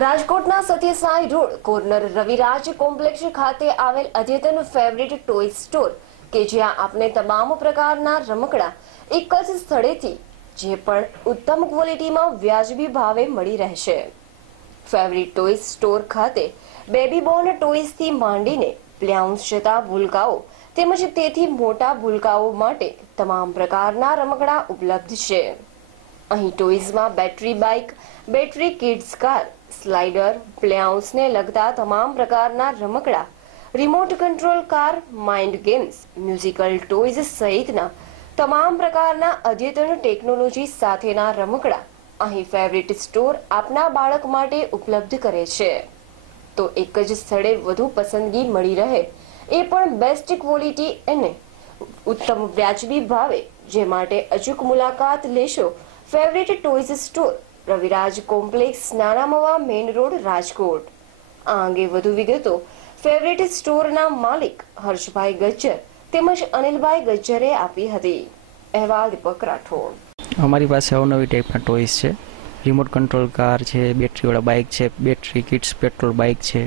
રાજકોટના Sathya Sai road corner Raviraj complex ખાતે આવેલ અદ્યતન ફેવરિટ ટોય સ્ટોર કે જ્યાં આપને તમામ પ્રકારના રમકડા એક જ સ્થળેથી જે પણ ઉત્તમ ક્વોલિટીમાં વ્યાજબી ભાવે મળી રહેશે। ફેવરિટ ટોય સ્ટોર ખાતે બેબી બોર્ન ટોયઝથી માંડીને પ્લેયાઉન્સ જતા ભૂલકાઓ તેમજ તેથી મોટા ભૂલકાઓ માટે તમામ પ્રકારના રમકડા ઉપલબ્ધ છે। અહીં ટોયઝમાં battery bike, battery kids car, slider, પ્લેયાઉન્સને લગતા તમામ પ્રકારના રમકડા, remote control car, mind games, musical toys સહિતના તમામ પ્રકારના અદ્યતન ટેકનોલોજી સાથેના રમકડા અહીં ફેવરિટ સ્ટોર આપના બાળક માટે ઉપલબ્ધ કરે છે। તો એક જ સ્થળે વધુ પસંદગી મળી રહે એ પણ બેસ્ટ ક્વોલિટી અને ઉત્તમ વ્યાજબી ભાવે, જે માટે અચૂક મુલાકાત લેશો favourite toys store, Raviraj complex, નાના મવા, મેઇન રોડ, રાજકોટ। આ અંગે વધુ વિગતો ફેવરિટ સ્ટોરના માલિક હર્ષભાઈ ગજ્જર તેમજ અનિલભાઈ ગજ્જરે આપી હતી। અહેવાલ દીપક રાઠોડ। અમારી પાસે અવનવી ટાઈપના ટોયઝ છે, રિમોટ કંટ્રોલ કાર છે, બેટરીવાળા બાઇક છે, બેટરી કિડ્સ પેટ્રોલ બાઇક છે,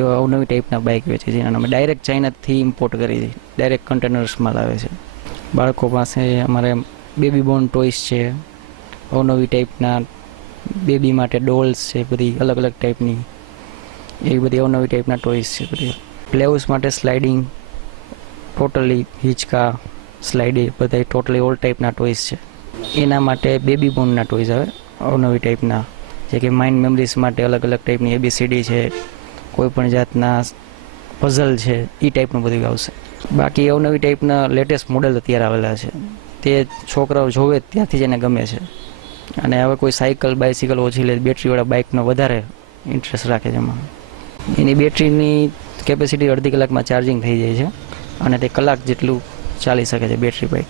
એવા અવનવી ટાઈપના બાઇક વેચે છે અને અમે ડાયરેક્ટ ચાઇનાથી ઇમ્પોર્ટ કરી છે, ડાયરેક્ટ કન્ટેનર્સમાં લાવે છે। બાળકો પાસે અમારે બેબી બોર્ન ટોયઝ છે, અવનવી ટાઈપના બેબી માટે ડોલ્સ છે, બધી અલગ અલગ ટાઈપની એવી બધી અવનવી ટાઈપના ટોયઝ છે બધી। પ્લેહાઉસ માટે સ્લાઇડિંગ, ટોટલી હિંચકા, સ્લાઇડિંગ, બધા ટોટલી ઓલ ટાઈપના ટોયઝ છે। એના માટે બેબી બોર્નના ટોયઝ આવે અવનવી ટાઈપના, જે કે માઇન્ડ મેમરીઝ માટે અલગ અલગ ટાઈપની ABCD છે, કોઈ પણ જાતના પઝલ છે, એ ટાઈપનું બધું આવશે। બાકી અવનવી ટાઈપના લેટેસ્ટ મોડેલ અત્યારે આવેલા છે, તે છોકરાઓ જોવે ત્યાંથી જ એને ગમે છે। અને હવે કોઈ સાયકલ બાઇસિકલ ઓછી લે, બેટરીવાળા બાઇકનો વધારે ઇન્ટરેસ્ટ રાખે છે એમાં। એની બેટરીની કેપેસિટી અડધી કલાકમાં ચાર્જિંગ થઈ જાય છે અને તે કલાક જેટલું ચાલી શકે છે બેટરી બાઇક।